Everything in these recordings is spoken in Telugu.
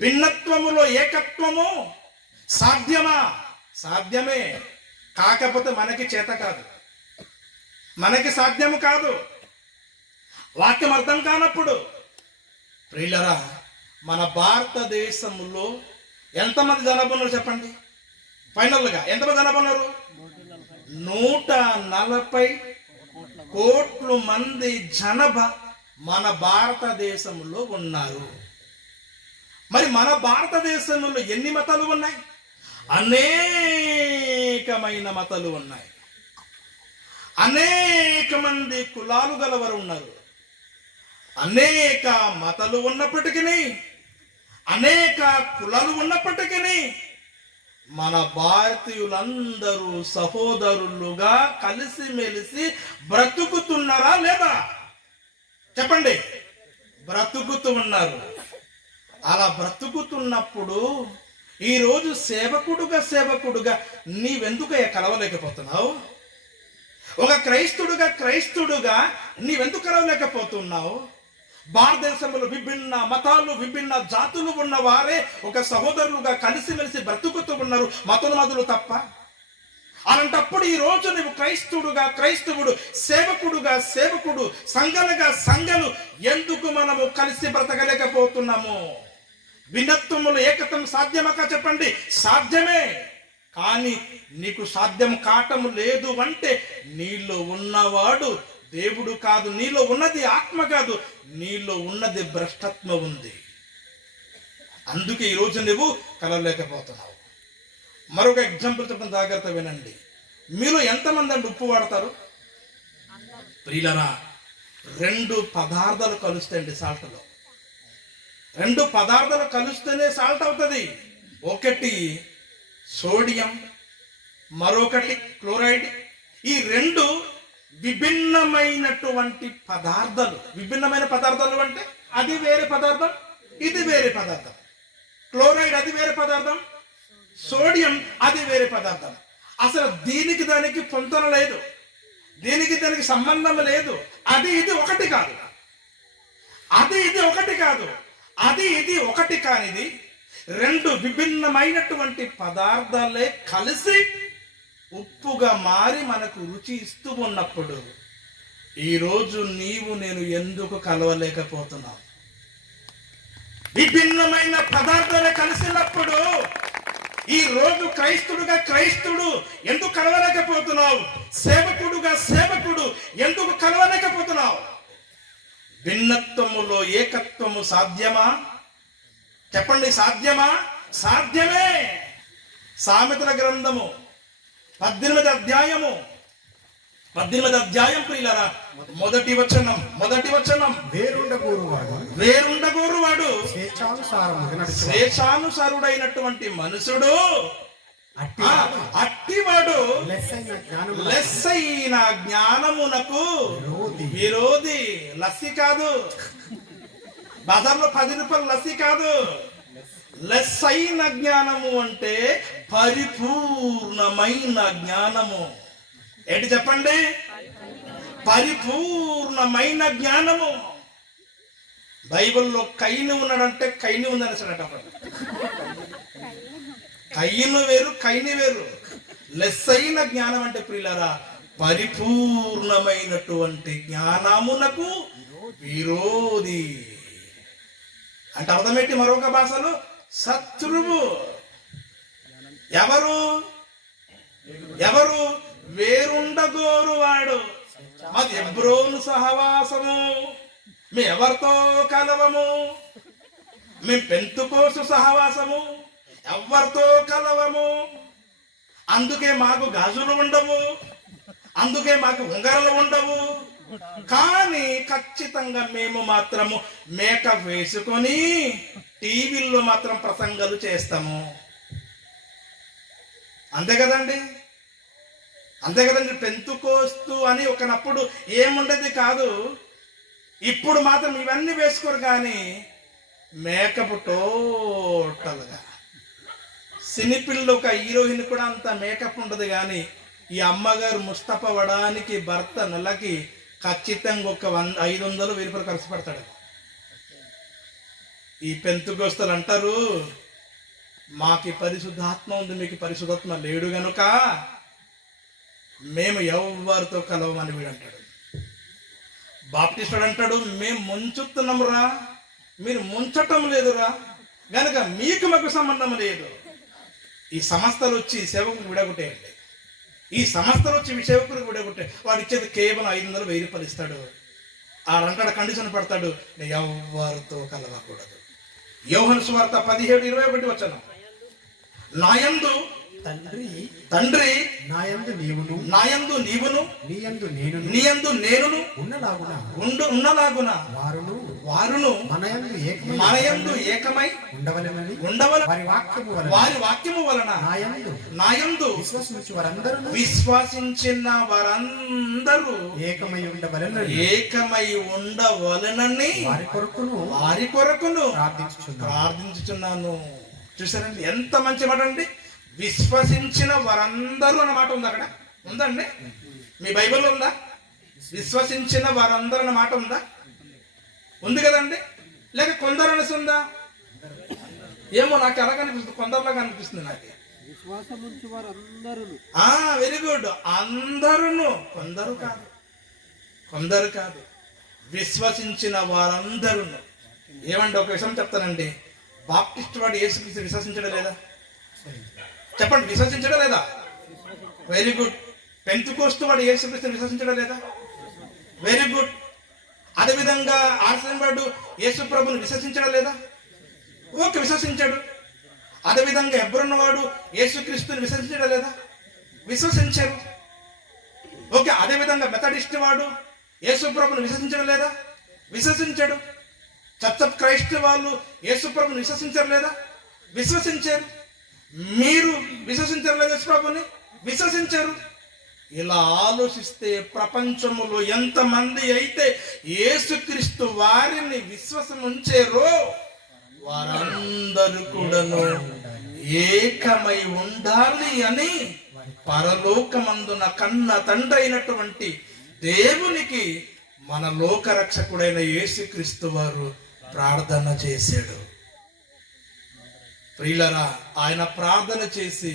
భిన్నత్వములో ఏకత్వము సాధ్యమా? సాధ్యమే. కాకపోతే మనకి చేత కాదు, మనకి సాధ్యము కాదు. వాక్యం అర్థం కానప్పుడు. ప్రియులరా, మన భారతదేశంలో ఎంతమంది జనాభా ఉన్నారు చెప్పండి? ఫైనల్గా ఎంతమంది జనాభా ఉన్నారు? 140 కోట్ల మంది జనాభా మన భారతదేశంలో ఉన్నారు. మరి మన భారతదేశంలో ఎన్ని మతాలు ఉన్నాయి? అనేకమైన మతాలు ఉన్నాయి. అనేక మంది కులాలు గలవారు ఉన్నారు. అనేక మతాలు ఉన్నప్పటికీ, అనేక కులాలు ఉన్నప్పటికీ మన భారతీయులందరూ సహోదరులుగా కలిసిమెలిసి బ్రతుకుతున్నారా లేదా? చెప్పండి. బ్రతుకుతూ ఉన్నారు. అలా బ్రతుకుతున్నప్పుడు ఈరోజు సేవకుడుగా నీవెందుకు కలవలేకపోతున్నావు? ఒక క్రైస్తుడుగా నీవెందుకు కలవలేకపోతున్నావు? భారతదేశంలో విభిన్న మతాలు, విభిన్న జాతులు ఉన్న వారే ఒక సహోదరులుగా కలిసిమెలిసి బ్రతుకుతూ ఉన్నారు, మతోన్మాదులు తప్ప. అలాంటప్పుడు ఈ రోజు నువ్వు క్రైస్తవుడు, సేవకుడు, సంఘాలు ఎందుకు మనము కలిసి బ్రతకలేకపోతున్నాము? భిన్నత్వములు ఏకత్వం సాధ్యమా? చెప్పండి. సాధ్యమే. కానీ నీకు సాధ్యం కాటము లేదు అంటే నీలో ఉన్నవాడు దేవుడు కాదు, నీలో ఉన్నది ఆత్మ కాదు, నీలో ఉన్నది భ్రష్టత్వం ఉంది. అందుకే ఈరోజు నువ్వు కలవలేకపోతున్నావు. మరొక ఎగ్జాంపుల్ చెప్పిన జాగ్రత్త వినండి. మీలో ఎంతమంది అండి ఉప్పు వాడతారు? ప్రియులరా, 2 పదార్థాలు కలుస్తాయండి సాల్ట్లో. 2 పదార్థాలు కలుస్తేనే సాల్ట్ అవుతుంది. ఒకటి సోడియం, మరొకటి క్లోరైడ్. ఈ 2 విభిన్నమైనటువంటి పదార్థాలు. విభిన్నమైన పదార్థాలు అంటే అది వేరే పదార్థం, ఇది వేరే పదార్థం. క్లోరైడ్ అది వేరే పదార్థం, సోడియం అది వేరే పదార్థం. అసలు దీనికి దానికి పొంతన లేదు, దీనికి దానికి సంబంధం లేదు. అది ఇది ఒకటి కాదు, అది ఇది ఒకటి కాదు, అది ఇది ఒకటి కానిది 2 విభిన్నమైనటువంటి పదార్థాలే కలిసి ఉప్పుగా మారి మనకు రుచి ఇస్తూ ఉన్నప్పుడు ఈరోజు నేను ఎందుకు కలవలేకపోతున్నావు? విభిన్నమైన పదార్థాలే కలిసినప్పుడు ఈ రోజు క్రైస్తుడు ఎందుకు కలవలేకపోతున్నావు? సేవకుడు ఎందుకు కలవలేకపోతున్నావు? భిన్నత్వములో ఏకత్వము సాధ్యమా? చెప్పండి. సాధ్యమా? సాధ్యమే. సామెతల గ్రంథము 18వ అధ్యాయం ప్రియులారా, మొదటి వచనం వేరుండగోరువాడు స్వేచ్ఛానుసారుడైనటువంటి మనుషుడు అట్టివాడు లెస్సైన జ్ఞానమునకు విరోధి. లస్సి కాదు, బజార్లో 10 రూపాయలు లస్సి కాదు. లెస్సైన జ్ఞానము అంటే పరిపూర్ణమైన జ్ఞానము. ఏంటి చెప్పండి? పరిపూర్ణమైన జ్ఞానము. బైబిల్లో కయ్యను ఉన్నాడంటే కయ్యను ఉందనేసాడట. కయ్యను వేరు, కయ్యని వేరు. లెస్సైన జ్ఞానం అంటే ప్రియులారా పరిపూర్ణమైనటువంటి జ్ఞానమునకు విరోధి అంటే అర్థమేంటి? మరొక భాషలో శత్రువు. ఎవరు? వేరుండగోరువాడు. మాది ఎబ్రోను సహవాసము, మేము ఎవరితో కలవము, మేము పెంతుకోసు సహవాసము, ఎవరితో కలవము. అందుకే మాకు గాజులు ఉండవు, అందుకే మాకు ఉంగరాలు ఉండవు. కానీ ఖచ్చితంగా మేము మాత్రము మేకప్ వేసుకొని టీవీల్లో మాత్రం ప్రసంగాలు చేస్తాము. అంతే కదండి? పెంతుకోస్తు అని ఒకనప్పుడు ఏముండేది కాదు. ఇప్పుడు మాత్రం ఇవన్నీ వేసుకోరు. కానీ మేకప్ టోటల్గా. సినిపిల్లో ఒక హీరోయిన్ కూడా అంత మేకప్ ఉండదు. కానీ ఈ అమ్మగారు ముస్తఫా వడానికి భర్త నెలకి ఖచ్చితంగా ఒక 500-1000 రూపాయలు ఖర్చు పెడతాడు. ఈ పెంతుకోస్తలు అంటారు, మాకి పరిశుద్ధాత్మ ఉంది, మీకు పరిశుద్ధాత్మ లేడు గనుక మేము ఎవరితో కలవమని వీడు అంటాడు. బాప్టిస్టుడు అంటాడు, మేము ముంచుతున్నాం రా, మీరు ముంచటం లేదురా, గనక మీకు మాకు సంబంధం లేదు. ఈ సంస్థలు వచ్చి సేవకులకు విడగొట్టేయండి, ఈ సంస్థలు వచ్చి సేవకులకు విడగొట్టే. వాడు ఇచ్చేది కేవలం 500 1000 రూపాయలు ఇస్తాడు. ఆడంటాడు, కండిషన్ పడతాడు, నేను ఎవరితో కలవకూడదు. యోహాను సువార్త 17:21 వచనం, నాయందు తండ్రి నాయందు నీవును నీయందు నేనును ఉన్నలాగున వారును మనయందు ఏకమై ఉండవలెనని వారి వాక్యము వలన నాయందు విశ్వసించిన వారందరూ ఏకమై ఉండవలెనని వారి కొరకును ప్రార్థించుచున్నాను. చూసారండి ఎంత మంచి మాట అండి. విశ్వసించిన వారందరూ అన్న మాట ఉంది, అక్కడ ఉందండి. మీ బైబిల్లో ఉందా? విశ్వసించిన వారందరూ అన్న మాట ఉందా? ఉంది కదండి. లేక కొందరు అనేసి ఉందా? ఏమో నాకు ఎలా కనిపిస్తుంది, కొందరులాగా అనిపిస్తుంది నాకు. Very good. అందరూ, కొందరు కాదు, విశ్వసించిన వారందరూ. ఏమంటే ఒక విషయం చెప్తానండి, బాప్టిస్ట్ వాడు యేసుక్రీస్తు విశ్వసించడం లేదా? చెప్పండి, విశ్వసించడం లేదా? Very good. పెంతుకోస్తు వాడు యేసుక్రీస్తుని విశ్వసించడం లేదా? Very good. అదేవిధంగా ఆర్సన్ వాడు యేసు ప్రభుని విశ్వసించడం లేదా? ఓకే, విశ్వసించాడు. అదేవిధంగా హెబ్రోన్ వాడు యేసుక్రీస్తుని విశ్వసించడం లేదా? విశ్వసించారు. ఓకే, అదేవిధంగా మెథడిస్ట్ వాడు యేసు ప్రభుని విశ్వసించడం లేదా? విశ్వసించాడు. చర్చ్ ఆఫ్ క్రైస్ట్ వాళ్ళు యేసు ప్రభుని విశ్వసించరు లేదా? విశ్వసించారు. మీరు విశ్వసించరు లేదా? యేసు ప్రభుని విశ్వసించారు. ఇలా ఆలోచిస్తే ప్రపంచములో ఎంతమంది అయితే యేసుక్రీస్తు వారిని విశ్వాసం ఉంచారో వారందరూ కూడాను ఏకమై ఉండాలి అని పరలోకమందున కన్న తండ్రి అయినటువంటి దేవునికి మన లోకరక్షకుడైన యేసుక్రీస్తు వారు ప్రార్థన చేశాడు. ప్రియులరా, ఆయన ప్రార్థన చేసి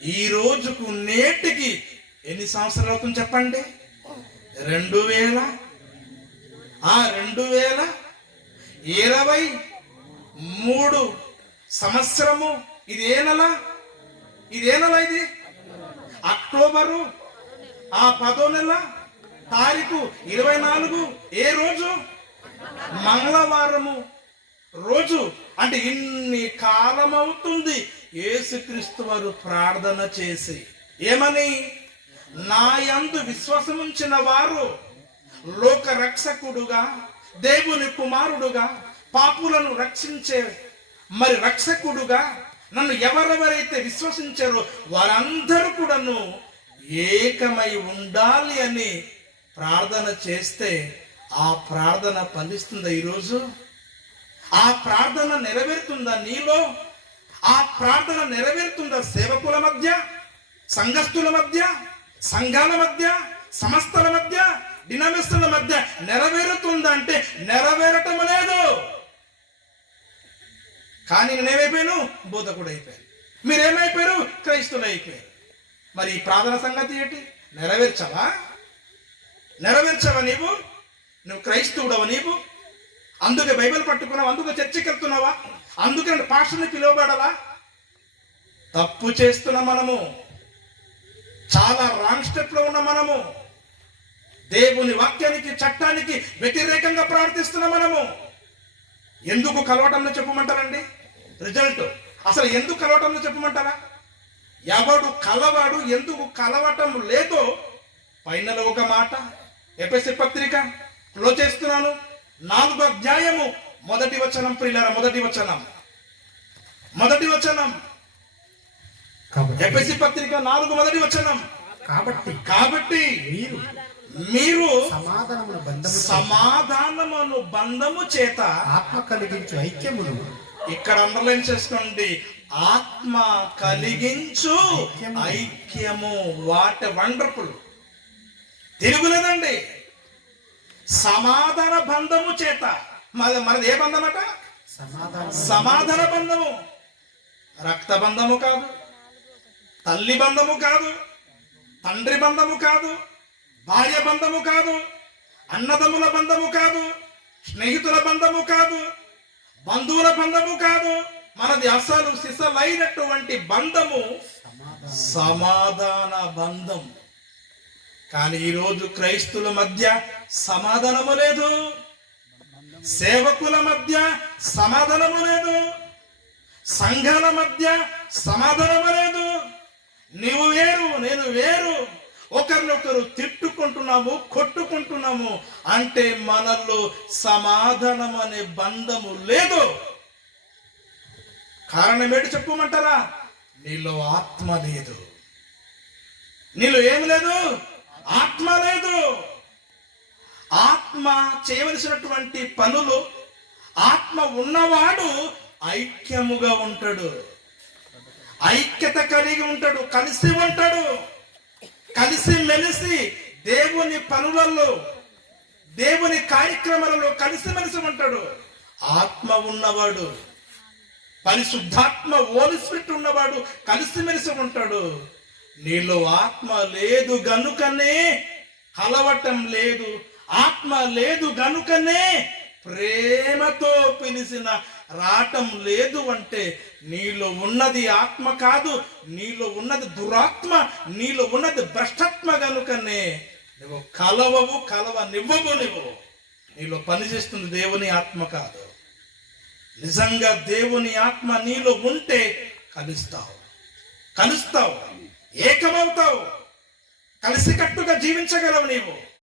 ఈ రోజుకు నేటికి ఎన్ని సంవత్సరాలు అవుతుంది చెప్పండి? 2023 సంవత్సరము. ఇది ఏ నెల? ఇది అక్టోబరు 10వ నెల తారీఖు 24. ఏ రోజు? మంగళవారము రోజు. అంటే ఇన్ని కాలం అవుతుంది యేసుక్రీస్తు వారు ప్రార్థన చేసి ఏమని? నా యందు విశ్వాసం ఉంచిన వారు లోక రక్షకుడుగా, దేవుని కుమారుడుగా, పాపులను రక్షించే రక్షకుడుగా నన్ను ఎవరెవరైతే విశ్వసించారో వారందరూ కూడాను ఏకమై ఉండాలి అని ప్రార్థన చేస్తే ఆ ప్రార్థన ఫలిస్తుందా? ఈరోజు ఆ ప్రార్థన నెరవేరుతుందా నీలో? ఆ ప్రార్థన నెరవేరుతుందా సేవకుల మధ్య, సంఘస్థుల మధ్య, సంఘాల మధ్య, సంస్థల మధ్య, డినామినేషన్ల మధ్య నెరవేరుతుందా అంటే నెరవేరటం లేదు. కానీ నేనేమైపోయాను? బోధకుడు అయిపోయాను. మీరేమైపోయారు? క్రైస్తులు అయిపోయారు. మరి ఈ ప్రార్థన సంగతి ఏంటి? నెరవేర్చవా నీవు? నువ్వు క్రైస్తవుడవా నీవు? అందుకే బైబిల్ పట్టుకున్నావు, అందుకే చర్చికి వెళ్తున్నావా, అందుకే పాస్టర్ని పిలువబడాలా? తప్పు చేస్తున్న మనము, చాలా రాంగ్ స్టెప్ లో ఉన్న మనము, దేవుని వాక్యానికి చట్టానికి వ్యతిరేకంగా ప్రవర్తిస్తున్న మనము. ఎందుకు కలవటంలో చెప్పమంటారండి? రిజల్ట్ అసలు ఎందుకు కలవటంలో చెప్పమంటారా? ఎవడు కలవాడు ఎందుకు కలవటం లేదో పైన ఒక మాట. ఎఫెసీ పత్రిక క్లోజ్ చేస్తున్నాను, 4వ అధ్యాయము 1వ వచనం. ప్రియులారా, 1వ వచనం ఎఫెసీ పత్రిక 4:1 వచనం. కాబట్టి మీరు సమాధానమును బంధము చేత ఆత్మ కలిగించు ఐక్యమును, ఇక్కడ అండర్లైన్ చేసుకోండి, ఆత్మ కలిగించు ఐక్యము. What wonderful. తిరుగులేదండి. సమాధాన బంధము చేత. మనది ఏ బంధం అట? సమాధాన బంధము, రక్త బంధము కాదు, తల్లి బంధము కాదు, తండ్రి బంధము కాదు, భార్య బంధము కాదు, అన్నదమ్ముల బంధము కాదు, స్నేహితుల బంధము కాదు, బంధువుల బంధము కాదు. మనది అసలు సిసలైనటువంటి బంధము సమాధాన బంధం. కానీ ఈరోజు క్రైస్తుల మధ్య సమాధానము లేదు, సేవకుల మధ్య సమాధానము లేదు, సంఘాల మధ్య సమాధానము లేదు. నీవు వేరు, నేను వేరు, ఒకరినొకరు తిట్టుకుంటున్నాము, కొట్టుకుంటున్నాము. అంటే మనలో సమాధానం అనే బంధము లేదు. కారణం ఏంటి చెప్పమంటారా? నీలో ఆత్మ లేదు. నీలో ఏం లేదు? ఆత్మ లేదు. ఆత్మ చేయవలసినటువంటి పనులు, ఆత్మ ఉన్నవాడు ఐక్యముగా ఉంటాడు, ఐక్యత కలిగి ఉంటాడు, కలిసి ఉంటాడు, కలిసి మెలిసి దేవుని పనులలో, దేవుని కార్యక్రమాలలో కలిసిమెలిసి ఉంటాడు. ఆత్మ ఉన్నవాడు, పరిశుద్ధాత్మ హోలీ స్పిరిట్ ఉన్నవాడు కలిసిమెలిసి ఉంటాడు. నీలో ఆత్మ లేదు గనుకనే కలవటం లేదు, ఆత్మ లేదు గనుకనే ప్రేమతో పిలిచిన రావటం లేదు. అంటే నీలో ఉన్నది ఆత్మ కాదు, నీలో ఉన్నది దురాత్మ, నీలో ఉన్నది భ్రష్టాత్మ గనుకనే నువ్వు కలవనివ్వవు. నువ్వు నీలో పనిచేస్తుంది దేవుని ఆత్మ కాదు. నిజంగా దేవుని ఆత్మ నీలో ఉంటే కలుస్తావు, ఏకమవుతావు, కలిసికట్టుగా జీవించగలవు నీవు.